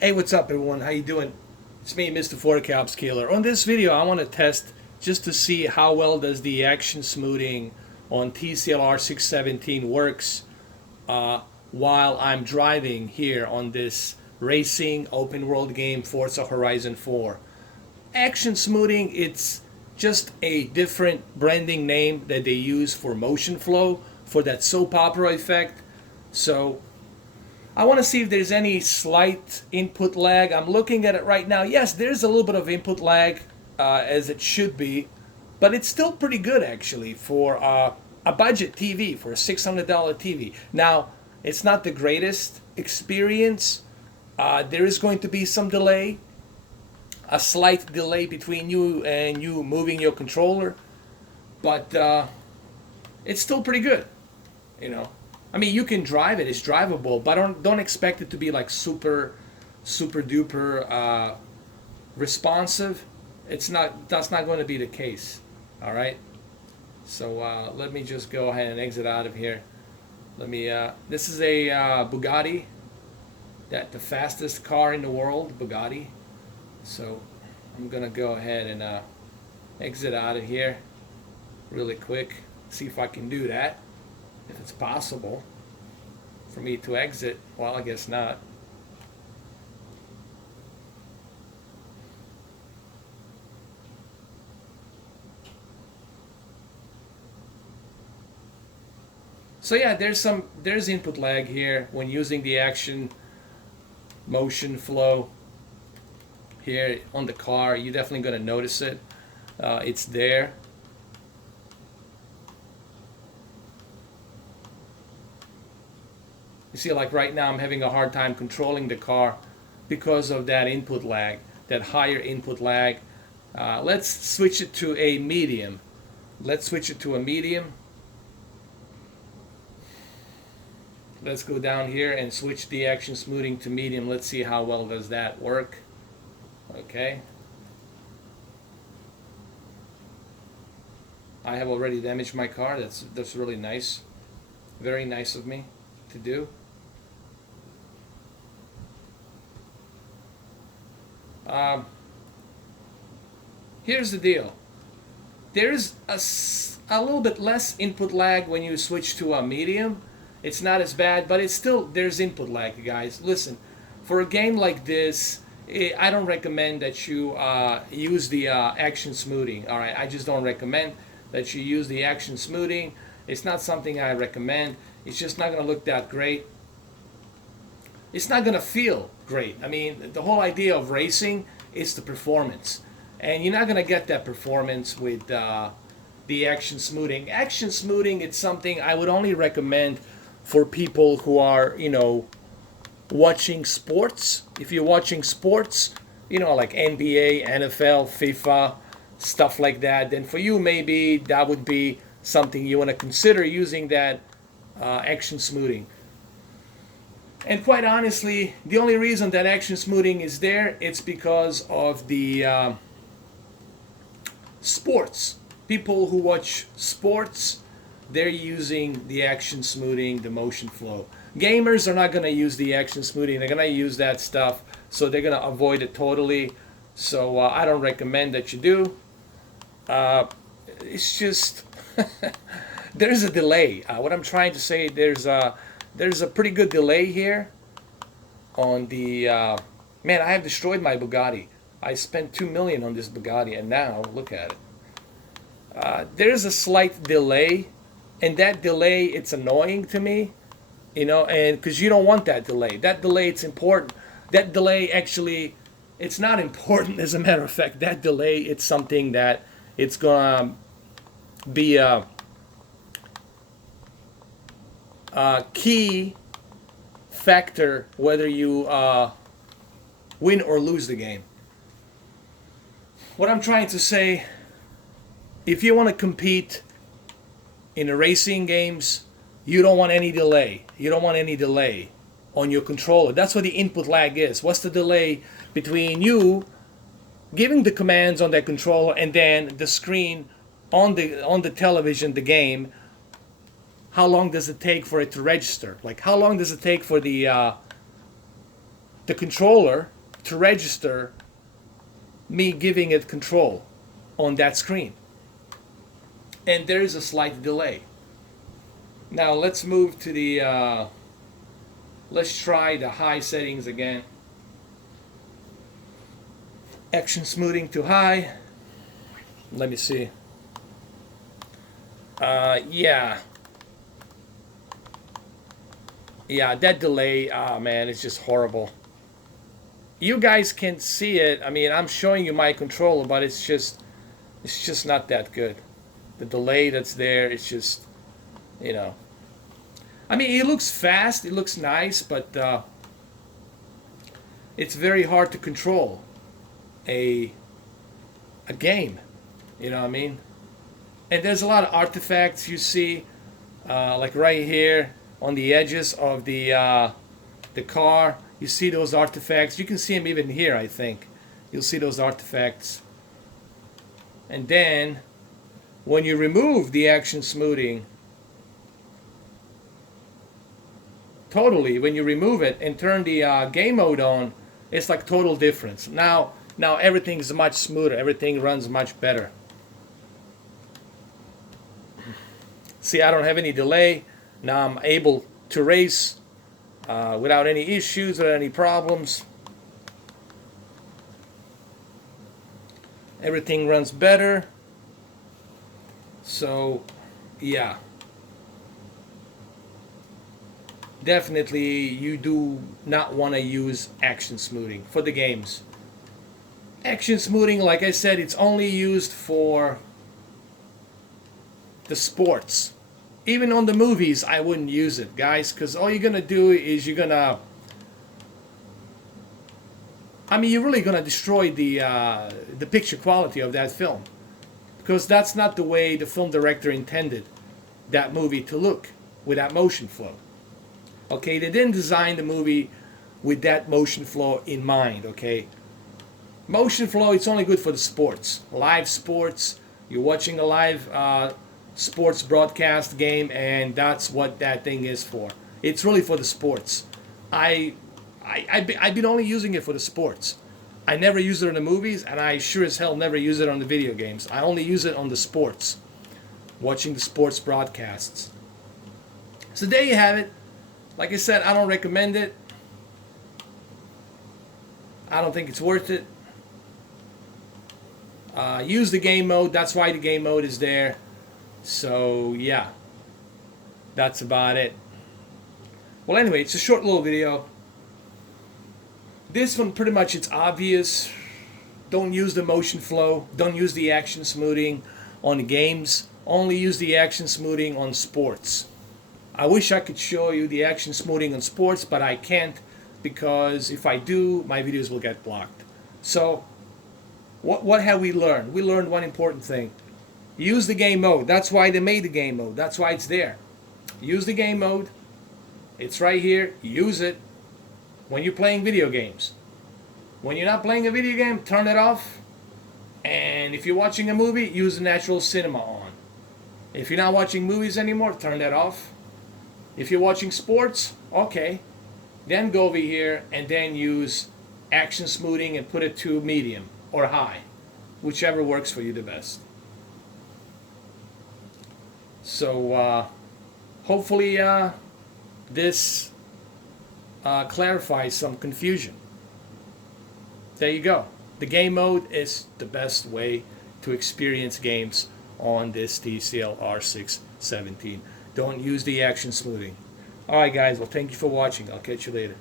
Hey, what's up, everyone? How you doing? It's me, Mr. Forecaps Killer. On this video, I want to test just to see how well does the action smoothing on TCL R617 works while I'm driving here on this racing open world game Forza Horizon 4. Action smoothing, it's just a different branding name that they use for motion flow for that soap opera effect. So I want to see if there's any slight input lag. I'm looking at it right now. Yes, there's a little bit of input lag, as it should be, but it's still pretty good actually for a budget TV, for a $600 TV. Now, it's not the greatest experience. There is going to be some delay, a slight delay between you and you moving your controller, but it's still pretty good, you know. I mean, you can drive it; it's drivable, but don't expect it to be like super duper responsive. It's not. That's not going to be the case. All right. So let me just go ahead and exit out of here. Let me. This is a Bugatti, that the fastest car in the world, Bugatti. So I'm gonna go ahead and exit out of here really quick. See if I can do that. If it's possible for me to exit. Well, I guess not. So yeah, there's input lag here when using the action motion flow here on the car. You're definitely going to notice it. It's there. You see, like right now, I'm having a hard time controlling the car because of that input lag, that higher input lag. Let's switch it to a medium. Let's switch it to a medium. Let's go down here and switch the action smoothing to medium. Let's see how well does that work. Okay. I have already damaged my car. That's really nice. Very nice of me to do. Here's the deal. There's a little bit less input lag when you switch to a medium. It's not as bad, but it's still, there's input lag, guys. Listen, for a game like this, I don't recommend that you use the action smoothing. All right, I just don't recommend that you use the action smoothing. It's not something I recommend. It's just not going to look that great. It's not going to feel great. I mean, the whole idea of racing is the performance. And you're not going to get that performance with the action smoothing. Action smoothing, it's something I would only recommend for people who are, watching sports. If you're watching sports, like NBA, NFL, FIFA, stuff like that, then for you, maybe that would be something you want to consider using that action smoothing. And quite honestly, the only reason that action smoothing is there, it's because of the sports. People who watch sports, they're using the action smoothing, the motion flow. Gamers are not going to use the action smoothing. They're going to use that stuff, so they're going to avoid it totally. So I don't recommend that you do. It's just there's a delay. What I'm trying to say, there's a pretty good delay here on the man. I have destroyed my Bugatti. I spent $2 million on this Bugatti, and now look at it. There's a slight delay, and that delay, it's annoying to me, and because you don't want that delay. That delay, it's important. That delay, actually, it's not important. As a matter of fact, that delay, it's something that it's gonna be a key factor whether you win or lose the game. What I'm trying to say, if you want to compete in the racing games, you don't want any delay. You don't want any delay on your controller. That's what the input lag is. What's the delay between you giving the commands on that controller and then the screen on the television, the game? How long does it take for it to register? Like, how long does it take for the the controller to register me giving it control on that screen. And there is a slight delay. Now let's move to the, let's try the high settings again. Action smoothing to high. Let me see. Yeah, that delay, man, it's just horrible. You guys can see it. I mean, I'm showing you my controller, but it's just not that good. The delay that's there, it's just, you know. I mean, it looks fast, it looks nice, but it's very hard to control a game. You know what I mean? And there's a lot of artifacts you see, like right here on the edges of the car. You see those artifacts. You can see them even here, I think. You'll see those artifacts. And then, when you remove the action smoothing, totally, when you remove it and turn the game mode on, it's like total difference. Now everything's much smoother. Everything runs much better. See, I don't have any delay. Now I'm able to race without any issues or any problems. Everything runs better. So, yeah. Definitely, you do not want to use action smoothing for the games. Action smoothing, like I said, it's only used for the sports. Even on the movies, I wouldn't use it, guys, because all you're gonna do is you're really gonna destroy the picture quality of that film, because that's not the way the film director intended that movie to look with that motion flow. Okay, they didn't design the movie with that motion flow in mind. Okay, motion flow, it's only good for the sports, live sports. You're watching a live sports broadcast game, and that's what that thing is for. It's really for the sports. I've been only using it for the sports. I never use it in the movies, and I sure as hell never use it on the video games. I only use it on the sports, watching the sports broadcasts. So there you have it. Like I said, I don't recommend it. I don't think it's worth it. Use the game mode. That's why the game mode is there. So yeah, that's about it. Well, anyway, it's a short little video. This one, pretty much, it's obvious. Don't use the motion flow. Don't use the action smoothing on games. Only use the action smoothing on sports. I wish I could show you the action smoothing on sports, but I can't, because if I do, my videos will get blocked. So what have we learned? We learned one important thing. Use the game mode. That's why they made the game mode. That's why it's there. Use the game mode. It's right here. Use it when you're playing video games. When you're not playing a video game, turn it off. And if you're watching a movie, use the natural cinema on. If you're not watching movies anymore, turn that off. If you're watching sports, okay. Then go over here and then use action smoothing and put it to medium or high, whichever works for you the best. So hopefully this clarifies some confusion. There you go. The game mode is the best way to experience games on this TCL R617. Don't use the action smoothing. Alright guys, well, thank you for watching. I'll catch you later.